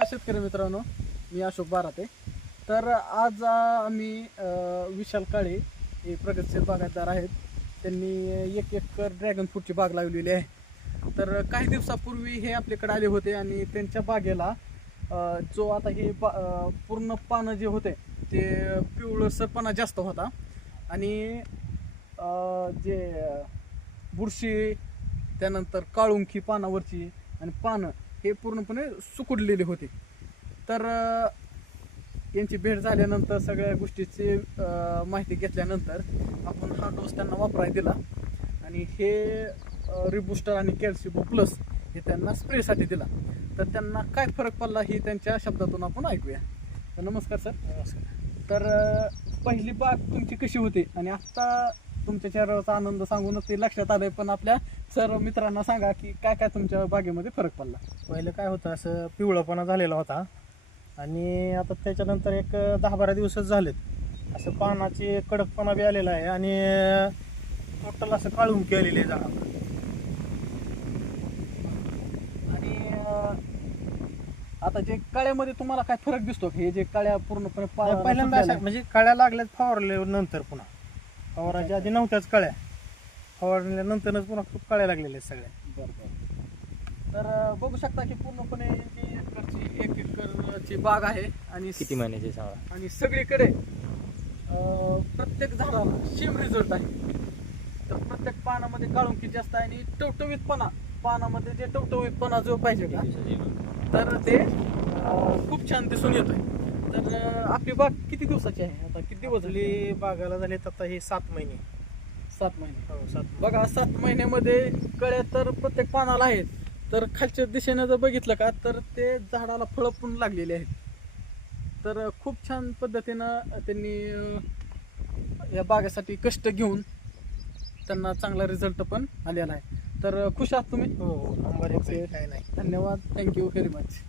नमस्कार शेतकरी मित्रांनो, मी अशोक बाराते. तर आज आम्ही विशाल काळे हे प्रगतशील बागायतदार आहेत. त्यांनी 1 एकर ड्रॅगन फ्रूटची बाग लावलेली आहे. तर काही दिवसापूर्वी हे आपल्याकडे आले होते आणि त्यांच्या बागेला जो आता हे पूर्ण पानं जे होते ते पिवळसरपणा जास्त होता आणि जे बुरशी, त्यानंतर काळुंखी पानावरची आणि पानं हे पूर्णपणे सुकुडलेले होते. तर यांची भेट झाल्यानंतर सगळ्या गोष्टीची माहिती घेतल्यानंतर आपण हा डोस त्यांना वापरायला दिला आणि हे रिबुस्टर आणि कॅल्शियम प्लस हे त्यांना स्प्रेसाठी दिला. तर त्यांना काय फरक पडला ही त्यांच्या शब्दातून आपण ऐकूया. तर नमस्कार सर. नमस्कार. तर पहिली बाग तुमची कशी होती आणि आत्ता तुमच्या चेहऱ्यावरचा आनंद सांगूनच ते लक्षात आलंय, पण आपल्या सर्व मित्रांना सांगा की काय काय तुमच्या बागेमध्ये फरक पडला. पहिलं काय होतं, असं पिवळपणा झालेला होता आणि आता त्याच्यानंतर एक 10-12 दिवसच झालेत असं पानाची कडकपणा बी आलेला आहे आणि टोटल असं काळुंकी आलेली आहे झाडाला. आणि आता जे काळ्यामध्ये तुम्हाला काय फरक दिसतो, हे जे काळ्या पूर्णपणे पहिल्यांदा अशा म्हणजे कळ्या लागल्यात फवारल्यानंतर, पुन्हा फवाराच्या आधी नव्हत्याच कळ्या, फवारल्यानंतरच पुन्हा खूप कळ्या लागलेल्या आहेत सगळ्या. बरोबर. तर बघू शकता की पूर्णपणे यांची 1 एकरची बाग आहे आणि किती महिन्याची सांगा. आणि सगळीकडे प्रत्येक झाडाला सेम रिझल्ट आहे. तर प्रत्येक पानामध्ये काळुंकी जास्त आहे आणि टवटवीतपणा, पानामध्ये जे टवटवीतपणा जो पाहिजे का तर ते खूप छान दिसून येतोय. तर आपली बाग किती दिवसाची आहे, आता किती दिवस झाले? आपली बागाला झाले आता हे 7 महिने. 7 महिने. हो, 7 महिने. बघा 7 महिन्यामध्ये कळ्या तर प्रत्येक पानाला आहेत. तर खालच्या दिशेनं जर बघितलं का तर ते झाडाला फळं पण लागलेली आहेत. तर खूप छान पद्धतीनं त्यांनी या बागेसाठी कष्ट घेऊन त्यांना चांगला रिझल्ट पण आलेला आहे. तर खुश आहात तुम्ही? हो, नंबर 1 काय नाही. धन्यवाद. Thank you very much.